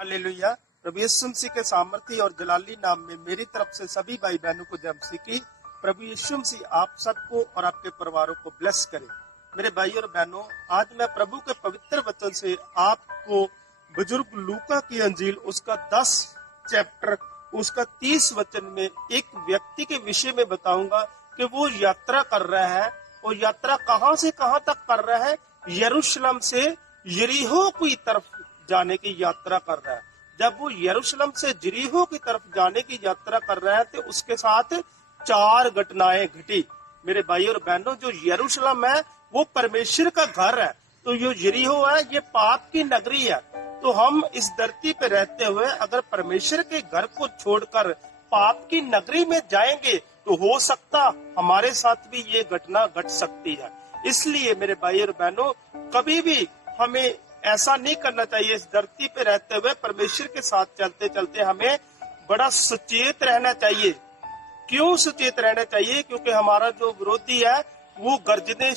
Hallelujah. प्रभु यीशु मसीह के सामर्थी और जलाली नाम में मेरी तरफ से सभी भाई बहनों को जय मसीह की। प्रभु यीशु मसीह आप सबको और आपके परिवारों को ब्लेस करे। मेरे भाई और बहनों, आज मैं प्रभु के पवित्र वचन से आपको बुजुर्ग लूका की अंजील उसका 10 चैप्टर उसका 30 वचन में एक व्यक्ति के विषय में बताऊंगा कि वो यात्रा कर रहा है। और यात्रा कहां से कहां तक कर रहा है? यरूशलेम से यरीहो की तरफ जाने की यात्रा कर रहा है। जब वो यरूशलेम से यरीहो की तरफ जाने की यात्रा कर रहा है तो उसके साथ 4 घटनाएं घटी। मेरे भाई और बहनों, जो यरूशलेम है वो परमेश्वर का घर है, तो जो यरीहो है ये पाप की नगरी है। तो हम इस धरती पे रहते हुए अगर परमेश्वर के घर को छोड़कर पाप की नगरी में जाएंगे तो हो सकता हमारे साथ भी ये घटना घट सकती है। इसलिए मेरे भाई और बहनों, कभी भी हमें ऐसा नहीं करना चाहिए। इस धरती पे रहते हुए परमेश्वर के साथ चलते चलते हमें बड़ा सचेत रहना चाहिए। क्यों सचेत रहना चाहिए? क्योंकि हमारा जो विरोधी है वो गर्जने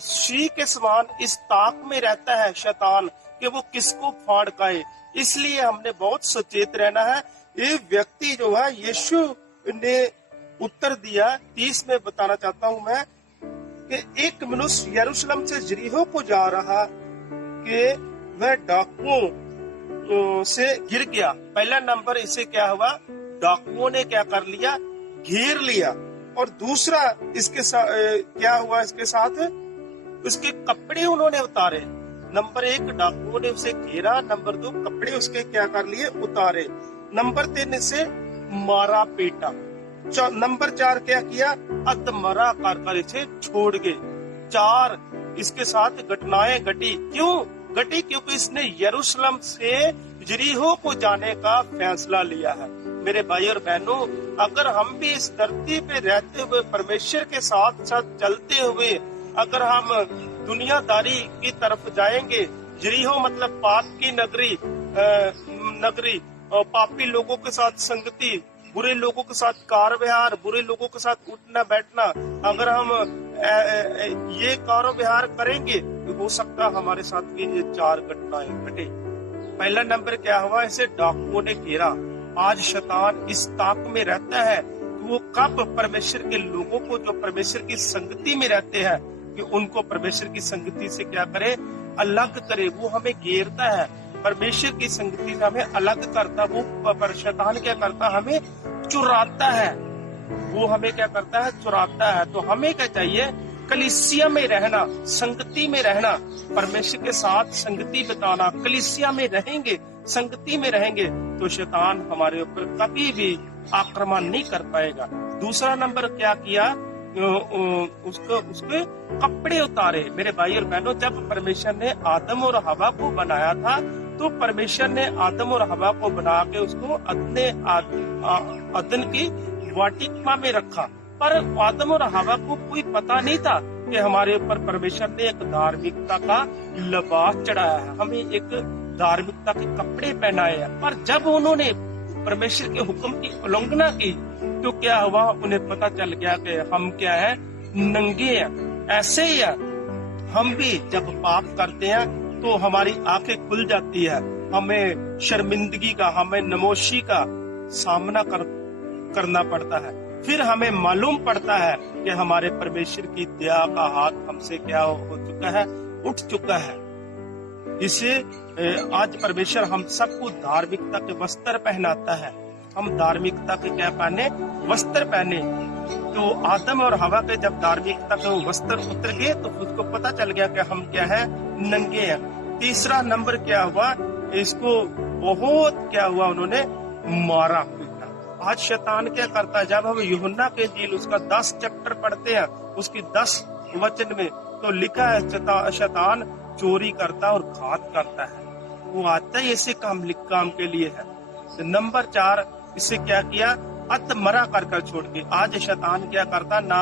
शी के समान इस ताक में रहता है शैतान, कि वो किसको फाड़ खाए। इसलिए हमने बहुत सचेत रहना है। ये व्यक्ति जो है, यीशु ने उत्तर दिया। 30 में बताना चाहता हूं मैं कि एक मनुष्य यरूशलेम से यरीहो को जा रहा कि वह डाकुओं से गिर गया। पहला नंबर इसे क्या हुआ? डाकुओं ने क्या कर लिया? घेर लिया। और दूसरा इसके साथ क्या हुआ? इसके साथ उसके कपड़े उन्होंने उतारे। नंबर 1, डाकुओं ने उसे घेरा। नंबर 2, कपड़े उसके क्या कर लिए? उतारे। नंबर 3, इसे मारा पीटा। नंबर 4 क्या किया? अधमरा कर इसे छोड़ गए। 4 इसके साथ घटनाएं घटी। क्यों घटी? क्योंकि इसने यरूशलेम से यरीहो को जाने का फैसला लिया है। मेरे भाई और बहनों, अगर हम भी इस धरती पे रहते हुए परमेश्वर के साथ साथ चलते हुए अगर हम दुनियादारी की तरफ जाएंगे, यरीहो मतलब पाप की नगरी और पापी लोगों के साथ संगति, बुरे लोगों के साथ कार व्यवहार, बुरे लोगों के साथ उठना बैठना, अगर हम ये कार व्यवहार करेंगे तो हो सकता हमारे साथ भी ये 4 घटनाएं घटे। पहला नंबर क्या हुआ? इसे डाकुओं ने घेरा। आज शैतान इस ताक में रहता है कि वो कब परमेश्वर के लोगों को, जो परमेश्वर की संगति में रहते हैं, कि उनको परमेश्वर की संगति से क्या करे? अलग करे। वो हमें घेरता है, परमेश्वर की संगति से हमें अलग करता। वो पर शैतान क्या करता? हमें चुराता है। वो हमें क्या करता है? चुराता है। तो हमें क्या चाहिए? कलीसिया में रहना, संगति में रहना, परमेश्वर के साथ संगति बिताना। कलीसिया में रहेंगे, संगति में रहेंगे तो शैतान हमारे ऊपर कभी भी आक्रमण नहीं कर पाएगा। दूसरा नंबर क्या किया? उसके कपड़े उतारे। मेरे भाई और बहनों, जब परमेश्वर ने आदम और हवा को बनाया था तो परमेश्वर ने आदम और हवा को बना के उसको अदन की वाटिका में रखा। पर आदम और हवा को कोई पता नहीं था कि हमारे ऊपर परमेश्वर ने एक धार्मिकता का लिबास चढ़ाया है, हमें एक धार्मिकता के कपड़े पहनाए हैं। पर जब उन्होंने परमेश्वर के हुक्म की उल्लंघना की तो क्या हुआ? उन्हें पता चल गया कि हम क्या है? नंगे हैं। ऐसे ही है, हम भी जब पाप करते हैं तो हमारी आंखें खुल जाती है, हमें शर्मिंदगी का, हमें नमोशी का सामना करना पड़ता है। फिर हमें मालूम पड़ता है कि हमारे परमेश्वर की दया का हाथ हमसे क्या हो चुका है? उठ चुका है। इसे आज परमेश्वर हम सबको धार्मिकता के वस्त्र पहनाता है। हम धार्मिकता के क्या पहने? वस्त्र पहने। तो आदम और हवा के जब धार्मिकता के वस्त्र उतर गए तो उसको पता चल गया कि हम क्या है? नंगे हैं। तीसरा नंबर क्या हुआ? इसको बहुत क्या हुआ? उन्होंने मारा पीटा। आज शैतान क्या करता है? जब हम यूहन्ना के इंजील उसका 10 चैप्टर पढ़ते हैं, उसकी 10 वचन में तो लिखा है शैतान चोरी करता और घात करता है। वो आता ही ऐसे काम के लिए है। तो नंबर 4 इसे क्या किया? अधमरा कर छोड़ के। आज शैतान क्या करता? ना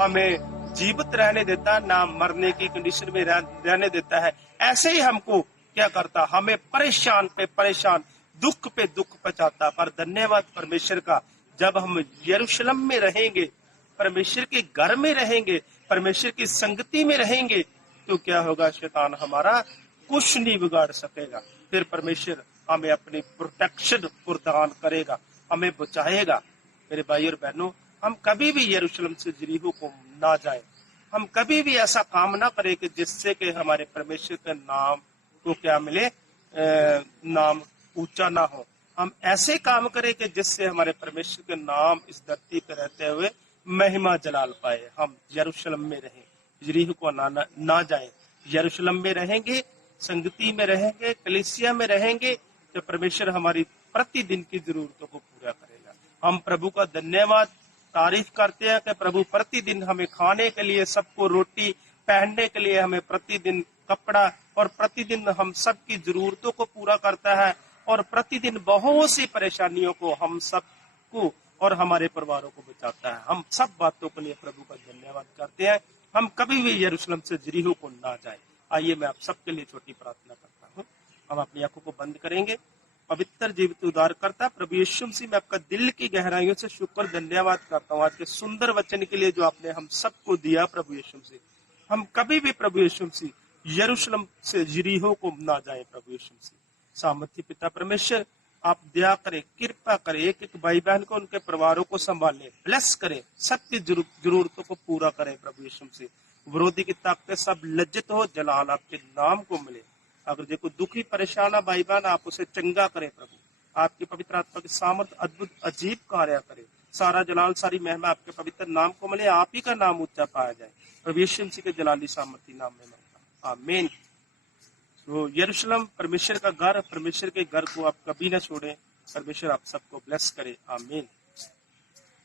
हमें जीवित रहने देता, ना मरने की कंडीशन में रहने देता है। ऐसे ही हमको क्या करता? हमें परेशान पे परेशान, दुख पे दुख पहुंचाता। पर धन्यवाद परमेश्वर का, जब हम यरूशलेम में रहेंगे, परमेश्वर के घर में रहेंगे, परमेश्वर की संगति में रहेंगे तो क्या होगा? शैतान हमारा कुछ नहीं बिगाड़ सकेगा। फिर परमेश्वर हमें अपनी प्रोटेक्शन प्रदान करेगा, हमें बचाएगा। मेरे भाई और बहनों, हम कभी भी यरूशलेम से यरीहो को ना जाए। हम कभी भी ऐसा काम ना करें कि जिससे कि हमारे परमेश्वर के नाम को क्या मिले, नाम ऊंचा ना हो। हम ऐसे काम करें कि जिससे हमारे परमेश्वर के नाम इस धरती पर रहते हुए महिमा जलाल पाए। हम यरूशलेम में रहें, यरीहो को ना जाए। यरूशलेम में रहेंगे, संगति में रहेंगे, कलीसिया में रहेंगे, तो परमेश्वर हमारी प्रतिदिन की जरूरतों को पूरा करेगा। हम प्रभु का धन्यवाद तारीफ करते हैं कि प्रभु प्रतिदिन हमें खाने के लिए, सबको रोटी, पहनने के लिए हमें प्रतिदिन कपड़ा, और प्रतिदिन हम सबकी जरूरतों को पूरा करता है, और प्रतिदिन बहुत सी परेशानियों को हम सबको और हमारे परिवारों को बचाता है। हम सब बातों के लिए प्रभु का धन्यवाद करते हैं। हम कभी भी यरूशलेम से यरीहो को ना जाए। आइए मैं आप सबके लिए छोटी प्रार्थना करता हूँ। हम अपनी आंखों को बंद करेंगे। पवित्र जीवित उद्धारकर्ता प्रभु यीशु मसीह, मैं आपका दिल की गहराइयों से शुक्र धन्यवाद करता हूँ आज के सुंदर वचन के लिए जो आपने हम सबको दिया। प्रभु यीशु मसीह, हम कभी भी प्रभु यीशु मसीह यरूशलेम से यरीहो को ना जाए। प्रभु यीशु मसीह, सामर्थ्य पिता परमेश्वर, आप दया करें, कृपा करें, एक एक भाई बहन को, उनके परिवारों को संभालें, ब्लेस करें, सबकी जरूरतों को पूरा करें। प्रभु यीशु मसीह, विरोधी की ताकतें सब लज्जित हो, जलाल आपके नाम को मिले। अगर जो कोई दुखी परेशान है भाई बहन, आप उसे चंगा करें। प्रभु आपकी पवित्र आत्मा की सामर्थ अद्भुत अजीब कार्य करे। सारा जलाल, सारी महिमा आपके पवित्र नाम को मिले, आप ही का नाम ऊंचा पाया जाए। प्रभु यीशु मसीह के जलाली सामर्थी नाम में मांगता हूं, आमीन। तो यरूशलेम परमेश्वर का घर, परमेश्वर के घर को आप कभी ना छोड़ें। परमेश्वर आप सबको ब्लेस करे, आमीन।